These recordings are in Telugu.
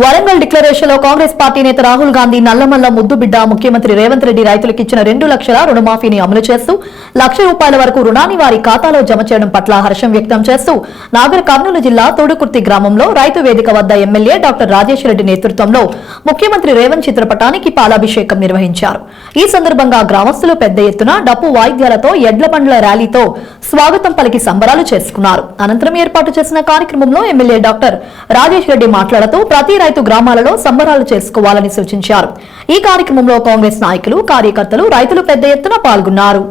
వరంగల్ డిక్లరేషన్ లో కాంగ్రెస్ పార్టీ నేత రాహుల్ గాంధీ నల్లమల్ల ముద్దుబిడ్డ ముఖ్యమంత్రి రేవంత్ రెడ్డి రైతులకు ఇచ్చిన 2 లక్షల రుణమాఫీని అమలు చేస్తూ ₹1,00,000 వరకు రుణాన్ని వారి ఖాతాలో జమ చేయడం పట్ల హర్షం వ్యక్తం చేస్తూ నాగర్ కర్నూలు జిల్లా తోడుకుర్తి గ్రామంలో రైతు వేదిక వద్ద ఎమ్మెల్యే డాక్టర్ రాజేష్ రెడ్డి నేతృత్వంలో ముఖ్యమంత్రి రేవంత్ చిత్రపటానికి పాలాభిషేకం నిర్వహించారు. ఈ సందర్భంగా గ్రామస్తులు పెద్ద ఎత్తున డప్పు వాయిద్యాలతో ఎడ్ల బండ్ల ర్యాలీతో స్వాగతం పలికి సంబరాలు చేసుకున్నారు. అనంతరం ఏర్పాటు చేసిన కార్యక్రమంలో ఎమ్మెల్యే డాక్టర్ రాజేష్ రెడ్డి మాట్లాడుతూ ప్రతి రైతు గ్రామాలలో సంబరాలు చేసుకోవాలని సూచించారు. ఈ కార్యక్రమంలో కాంగ్రెస్ నాయకులు, కార్యకర్తలు, రైతులు పెద్ద ఎత్తున పాల్గొన్నారు.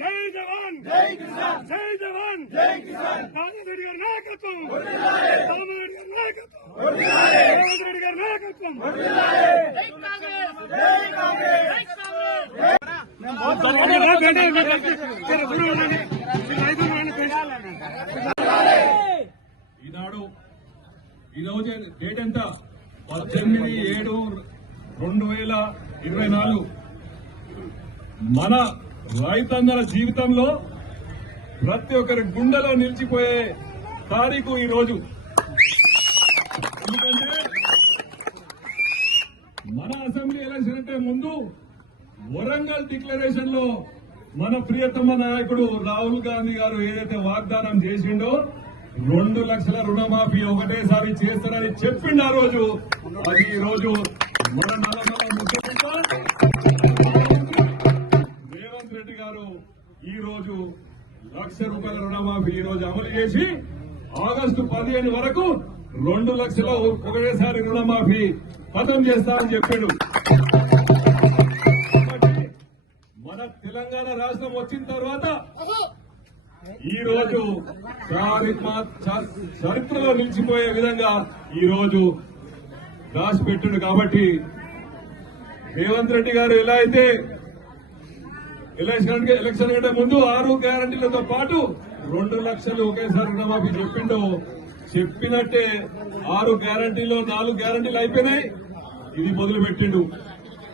జై జవాన్ జై కిసాన్ జై జవాన్ జై కిసాన్ రాజశేఖర్ గారి నాయకత్వం రామరెడ్డి గారి నాయకత్వం రేవంత్ గారి నాయకత్వం జై కాంగ్రెస్ జై కాంగ్రెస్ ఈనాడు ఈరోజు డేట్ ఎంత 18/7/2024 మన రైతన్నల జీవితంలో ప్రతి ఒక్కరి గుండెలో నిలిచిపోయే తారీఖు ఈ రోజు. ఎందుకంటే మన అసెంబ్లీ ఎలక్షన్ అంటే ముందు వరంగల్ డిక్లరేషన్ లో మన ప్రియతమ నాయకుడు రాహుల్ గాంధీ గారు ఏదైతే వాగ్దానం చేసిండో 2 లక్షల రుణమాఫీ ఒకటేసారి చేస్తారని చెప్పిండు. ఆ రోజు అది ఈ రోజు మన నల్లమల్ల ముఖ్యమంత్రి రేవంత్ రెడ్డి గారు ఈ రోజు ₹1,00,000 రుణమాఫీ ఈ రోజు అమలు చేసి ఆగస్టు 15 వరకు 2 లక్షల ఒకటేసారి రుణమాఫీ ఖతం చేస్తామని చెప్పాడు. మన తెలంగాణ రాష్ట్రం వచ్చిన తర్వాత ఈ రోజు చరిత్రలో నిలిచిపోయే విధంగా ఈ రోజు రాసి పెట్టాడు. కాబట్టి రేవంత్ రెడ్డి గారు ఎలా అయితే ఎలక్షన్ కంటే ముందు 6 గ్యారంటీలతో పాటు 2 లక్షలు ఒకేసారి రుణమాఫీ చెప్పిండో చెప్పినట్టే 6 గ్యారంటీలో 4 గ్యారంటీలు అయిపోయినాయి. ఇది మొదలు పెట్టిండు.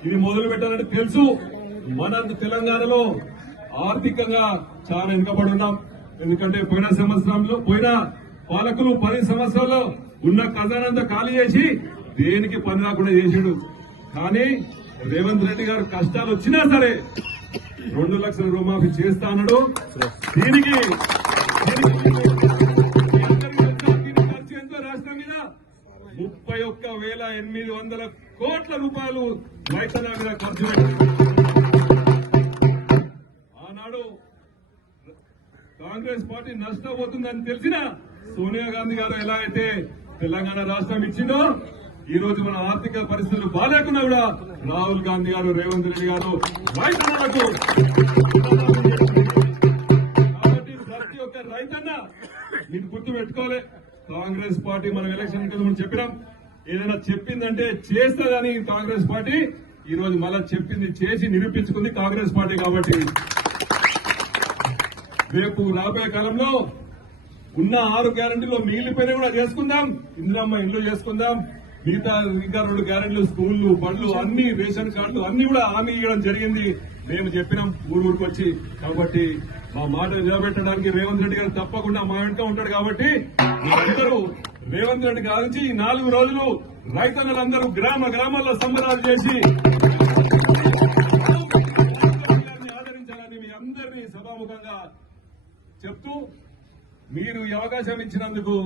ఇది మొదలు పెట్టాలంటే తెలుసు మన తెలంగాణలో ఆర్థికంగా చాలా వెనుకబడి ఉన్నాం. ఎందుకంటే పోయిన పాలకులు 10 సంవత్సరాల్లో ఉన్న ఖజానంతా ఖాళీ చేసి దేనికి పని రాకుండా చేసిండు. కానీ రేవంత్ రెడ్డి గారు కష్టాలు వచ్చినా సరే 2 లక్షల రుణమాఫీ చేస్తా అన్నాడు. దీనికి ఖర్చు ఎంతో రాష్ట్రం మీద 31,800 కోట్ల రూపాయలు రైతన్న మీద ఖర్చు ఆనాడు కాంగ్రెస్ పార్టీ నష్టపోతుందని తెలిసిన సోనియా గాంధీ గారు ఎలా అయితే తెలంగాణ రాష్ట్రం ఇచ్చిందో ఈ రోజు మన ఆర్థిక పరిస్థితులు బాగాలేకున్నా కూడా రాహుల్ గాంధీ గారు, రేవంత్ రెడ్డి గారు రైతన్నలకు కాబట్టి ప్రతి ఒక్క రైతన్న మీరు గుర్తు పెట్టుకోవాలి. కాంగ్రెస్ పార్టీ మనం ఎలక్షన్ కింద మనం చెప్పినాం, ఏదైనా చెప్పిందంటే చేస్తుందని కాంగ్రెస్ పార్టీ ఈ రోజు మళ్ళా చెప్పింది చేసి నిరూపించుకుంది కాంగ్రెస్ పార్టీ. కాబట్టి రేపు రాబోయే కాలంలో ఉన్న 6 గ్యారంటీలో మిగిలిపోయినా కూడా చేసుకుందాం. ఇందిరమ్మ ఇండ్లు చేసుకుందాం. మిగతా ఇంకా 2 గ్యారెంటీలు, స్కూళ్లు, బళ్ళు, అన్ని రేషన్ కార్డులు అన్ని కూడా హామీ ఇవ్వడం జరిగింది. మేము చెప్పినాం ఊరికి వచ్చి. కాబట్టి మా మాట నిలబెట్టడానికి రేవంత్ రెడ్డి గారు తప్పకుండా మా వెంట ఉంటాడు కాబట్టి మీరందరూ రేవంత్ రెడ్డి గారించి ఈ 4 రోజులు రైతన్నలందరూ గ్రామాల్లో సంబరాలు చేసి ఆదరించాలని మీ అందరినీ సభాముఖంగా చెప్తూ మీరు ఈ అవకాశం ఇచ్చినందుకు